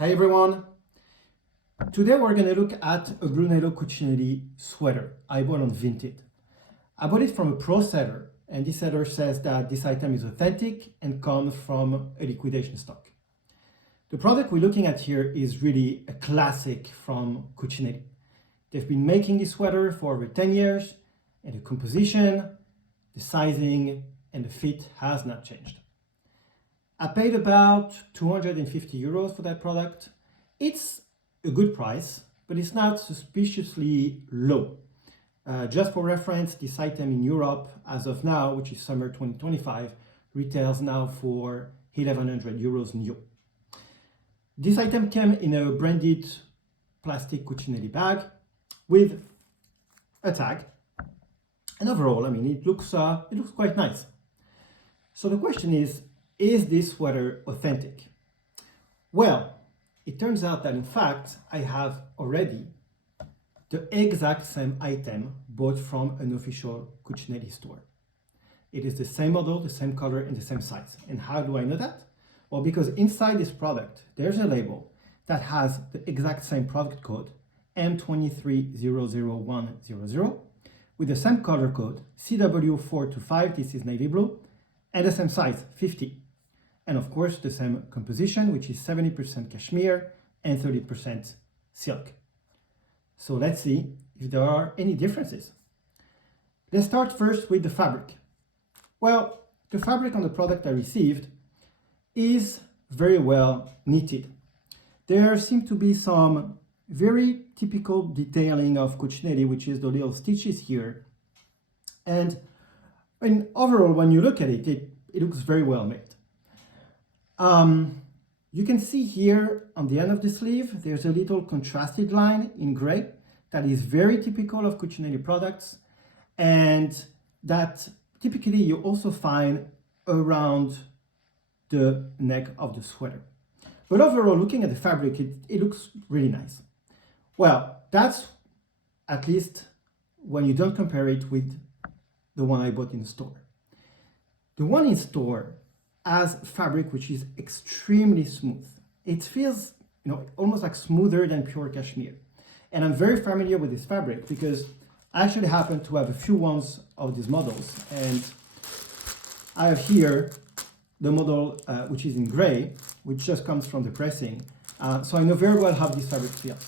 Hi everyone! Today we're going to look at a Brunello Cucinelli sweater I bought on Vinted. I bought it from a pro seller, and this seller says that this item is authentic and comes from a liquidation stock. The product we're looking at here is really a classic from Cucinelli. They've been making this sweater for over 10 years, and the composition, the sizing, and the fit has not changed. I paid about 250 euros for that product. It's a good price, but it's not suspiciously low. Just for reference, this item in Europe, as of now, which is summer 2025, retails now for 1100 euros new. This item came in a branded plastic Cucinelli bag with a tag. And overall, it looks quite nice. So the question is this sweater authentic? Well, it turns out that in fact, I have already the exact same item bought from an official Cucinelli store. It is the same model, the same color, and the same size. And how do I know that? Well, because inside this product, there's a label that has the exact same product code, M2300100, with the same color code, CW425, this is navy blue, and the same size, 50. And of course, the same composition, which is 70% cashmere and 30% silk. So let's see if there are any differences. Let's start first with the fabric. Well, the fabric on the product I received is very well knitted. There seem to be some very typical detailing of Cucinelli, which is the little stitches here. And overall, when you look at it, it looks very well made. You can see here on the end of the sleeve, there's a little contrasted line in gray that is very typical of Cucinelli products, and that typically you also find around the neck of the sweater. But overall, looking at the fabric, it looks really nice. Well, that's at least when you don't compare it with the one I bought in store. The one in store has fabric which is extremely smooth. It feels, almost like smoother than pure cashmere. And I'm very familiar with this fabric because I actually happen to have a few ones of these models. And I have here the model which is in gray, which just comes from the pressing. So I know very well how this fabric feels.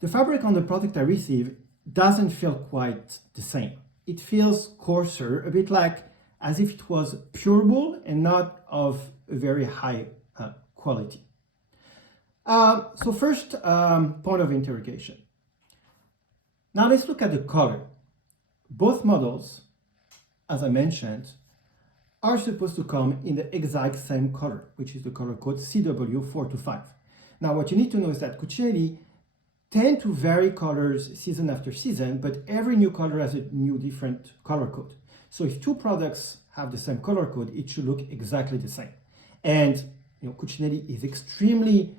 The fabric on the product I received doesn't feel quite the same. It feels coarser, a bit like as if it was pure wool and not of a very high quality. So first point of interrogation. Now let's look at the color. Both models, as I mentioned, are supposed to come in the exact same color, which is the color code CW425. Now what you need to know is that Cucinelli tend to vary colors season after season, but every new color has a new different color code. So if two products have the same color code, it should look exactly the same. And Cucinelli is extremely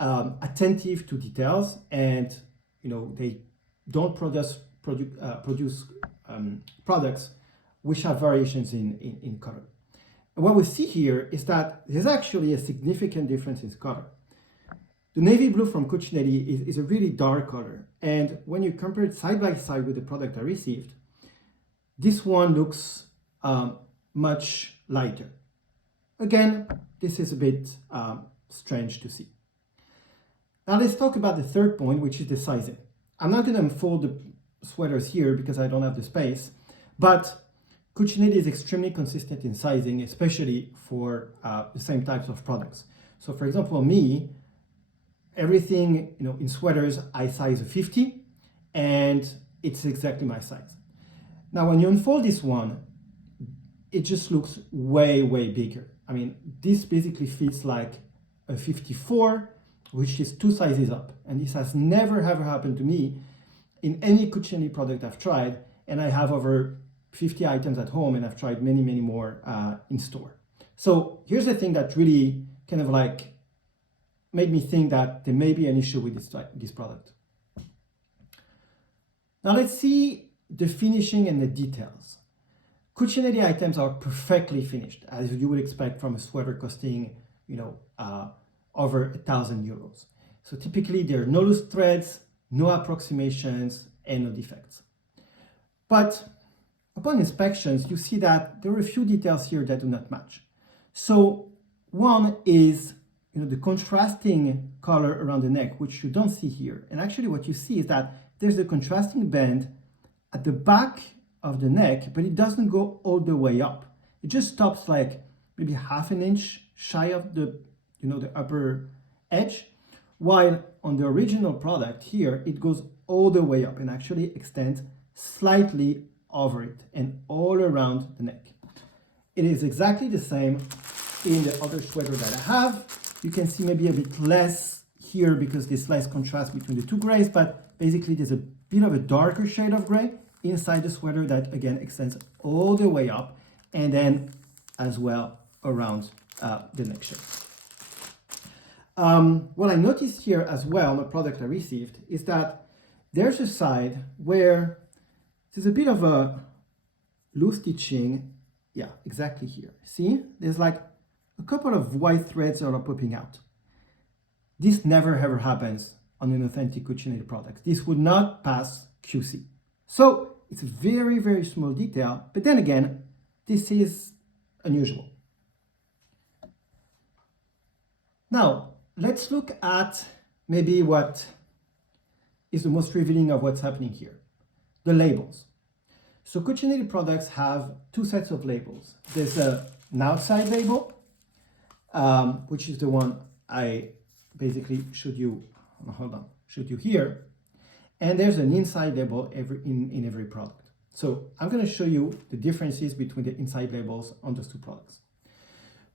attentive to details, and they don't produce products which have variations in color. And what we see here is that there's actually a significant difference in color. The navy blue from Cucinelli is a really dark color, and when you compare it side by side with the product I received, this one looks much lighter. Again, this is a bit strange to see. Now let's talk about the third point, which is the sizing. I'm not going to unfold the sweaters here because I don't have the space, but Cucinelli is extremely consistent in sizing, especially for the same types of products. So for example, me, everything in sweaters, I size a 50, and it's exactly my size. Now, when you unfold this one, it just looks way, way bigger. This basically fits like a 54, which is 2 sizes up. And this has never ever happened to me in any Cucinelli product I've tried. And I have over 50 items at home, and I've tried many, many more in store. So here's the thing that really kind of like made me think that there may be an issue with this product. Now let's see the finishing and the details. Cucinelli items are perfectly finished, as you would expect from a sweater costing, over 1,000 euros. So typically there are no loose threads, no approximations, and no defects. But upon inspections, you see that there are a few details here that do not match. So one is the contrasting color around the neck, which you don't see here. And actually what you see is that there's a contrasting band at the back of the neck, but it doesn't go all the way up. It just stops like maybe half an inch shy of the upper edge, while on the original product here, it goes all the way up and actually extends slightly over it and all around the neck. It is exactly the same in the other sweater that I have. You can see maybe a bit less here because there's less contrast between the two grays, but basically there's a bit of a darker shade of gray inside the sweater that again extends all the way up and then as well around the neck shape. What I noticed here as well on the product I received is that there's a side where there's a bit of a loose stitching. Yeah, exactly here. See, there's like a couple of white threads that are popping out. This never ever happens on an authentic Cucinelli product. This would not pass QC. So it's a very, very small detail, but then again, this is unusual. Now, let's look at maybe what is the most revealing of what's happening here, the labels. So Cucinelli products have two sets of labels. There's an outside label, which is the one I basically showed you here. And there's an inside label in every product. So I'm going to show you the differences between the inside labels on those two products.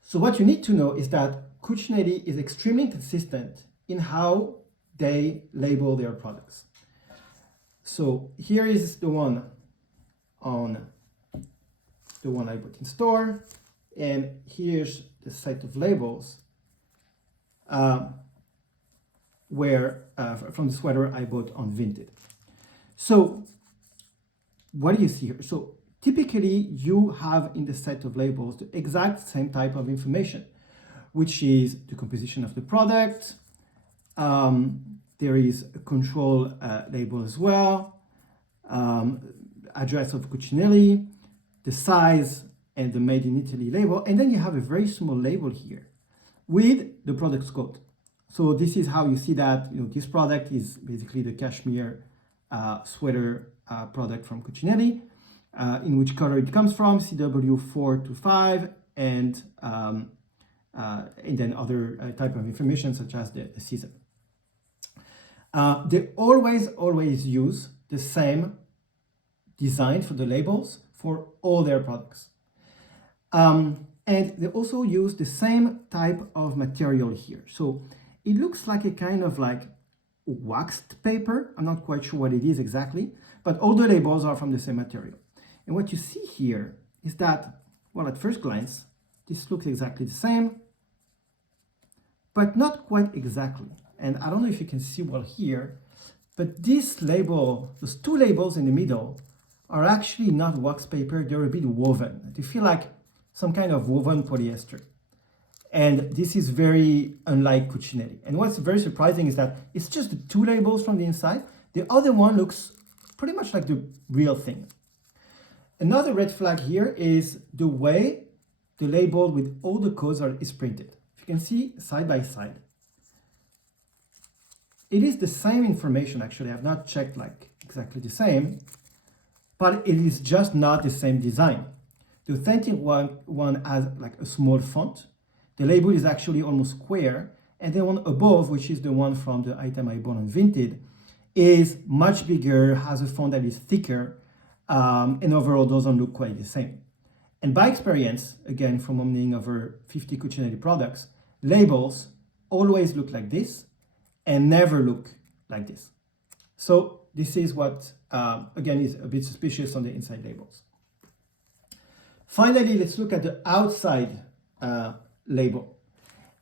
So what you need to know is that Cucinelli is extremely consistent in how they label their products. So here is the one I bought in store, and here's the set of labels from the sweater I bought on Vinted. So what do you see here? So typically you have in the set of labels the exact same type of information, which is the composition of the product. There is a control label as well, address of Cucinelli, the size, and the made in Italy label. And then you have a very small label here with the product's code. So this is how you see that this product is basically the cashmere sweater product from Cucinelli, in which color it comes from, CW425, and then other type of information such as the season. They always use the same design for the labels for all their products. And they also use the same type of material here. So it looks like a kind of like waxed paper. I'm not quite sure what it is exactly, but all the labels are from the same material. And what you see here is that, well, at first glance, this looks exactly the same, but not quite exactly. And I don't know if you can see well here, but this label, those two labels in the middle, are actually not wax paper. They're a bit woven. They feel like some kind of woven polyester. And this is very unlike Cucinelli. And what's very surprising is that it's just the two labels from the inside. The other one looks pretty much like the real thing. Another red flag here is the way the label with all the codes is printed. If you can see side by side, it is the same information. Actually, I've not checked like exactly the same, but it is just not the same design. The authentic one has like a small font. The label is actually almost square, and the one above, which is the one from the item I bought on Vinted, is much bigger, has a font that is thicker, and overall doesn't look quite the same. And by experience, again, from owning over 50 Cucinelli products, labels always look like this and never look like this. So this is what, again, is a bit suspicious on the inside labels. Finally, let's look at the outside label.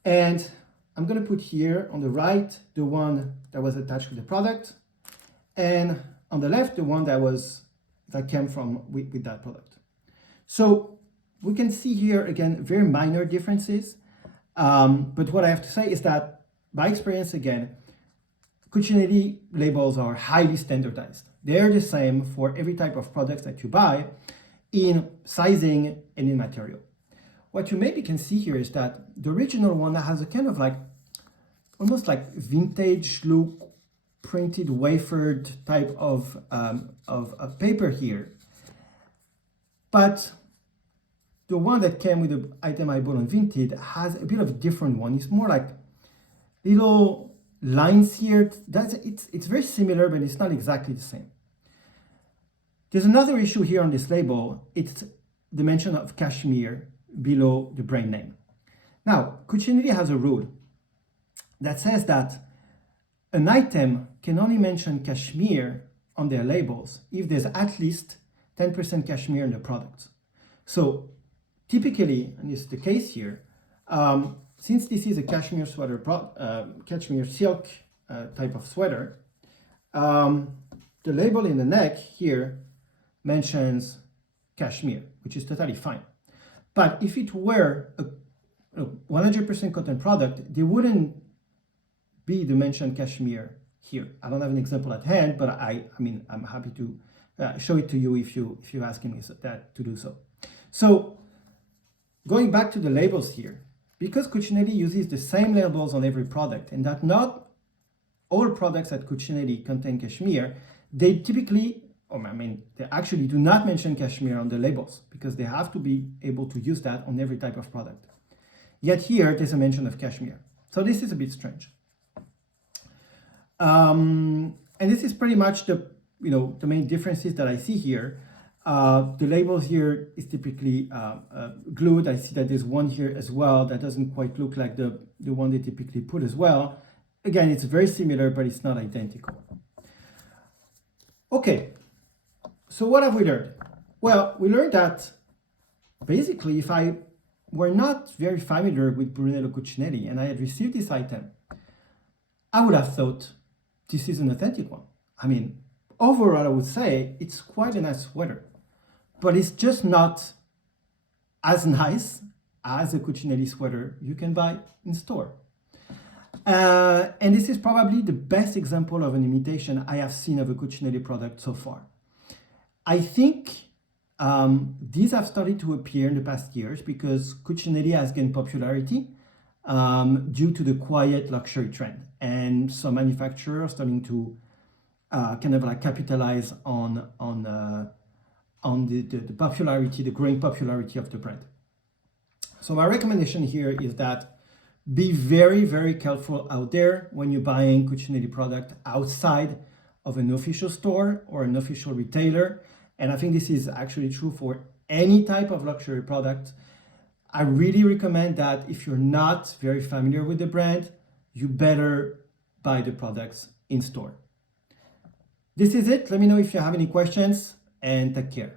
And I'm going to put here on the right the one that was attached to the product, and on the left the one that came from with that product. So we can see here again very minor differences. But what I have to say is that, by experience again, Cucinelli labels are highly standardized. They're the same for every type of products that you buy in sizing and in material. What you maybe can see here is that the original one has a kind of like, almost like vintage look, printed wafered type of paper here. But the one that came with the item I bought on Vinted has a bit of a different one. It's more like little lines here. It's very similar, but it's not exactly the same. There's another issue here on this label. It's the mention of cashmere below the brand name. Now, Cucinelli has a rule that says that an item can only mention cashmere on their labels if there's at least 10% cashmere in the product. So typically, and this is the case here, since this is a cashmere sweater, cashmere silk type of sweater, the label in the neck here mentions cashmere, which is totally fine. But if it were a 100% cotton product, there wouldn't be the mentioned cashmere here. I don't have an example at hand, but I'm happy to show it to you if you're asking me that to do so. So going back to the labels here, because Cucinelli uses the same labels on every product, and that not all products at Cucinelli contain cashmere, they typically, they actually do not mention cashmere on the labels because they have to be able to use that on every type of product. Yet here, there's a mention of cashmere. So this is a bit strange. And this is pretty much the main differences that I see here. The labels here is typically glued. I see that there's one here as well that doesn't quite look like the one they typically put as well. Again, it's very similar, but it's not identical. Okay, so what have we learned? Well, we learned that basically if I were not very familiar with Brunello Cucinelli and I had received this item, I would have thought this is an authentic one. Overall, I would say it's quite a nice sweater, but it's just not as nice as a Cucinelli sweater you can buy in store. And this is probably the best example of an imitation I have seen of a Cucinelli product so far. I think these have started to appear in the past years because Cucinelli has gained popularity due to the quiet luxury trend, and some manufacturers are starting to capitalize on the popularity, the growing popularity of the brand. So my recommendation here is that be very, very careful out there when you're buying Cucinelli product outside of an official store or an official retailer. And I think this is actually true for any type of luxury product. I really recommend that if you're not very familiar with the brand, you better buy the products in store. This is it. Let me know if you have any questions, and take care.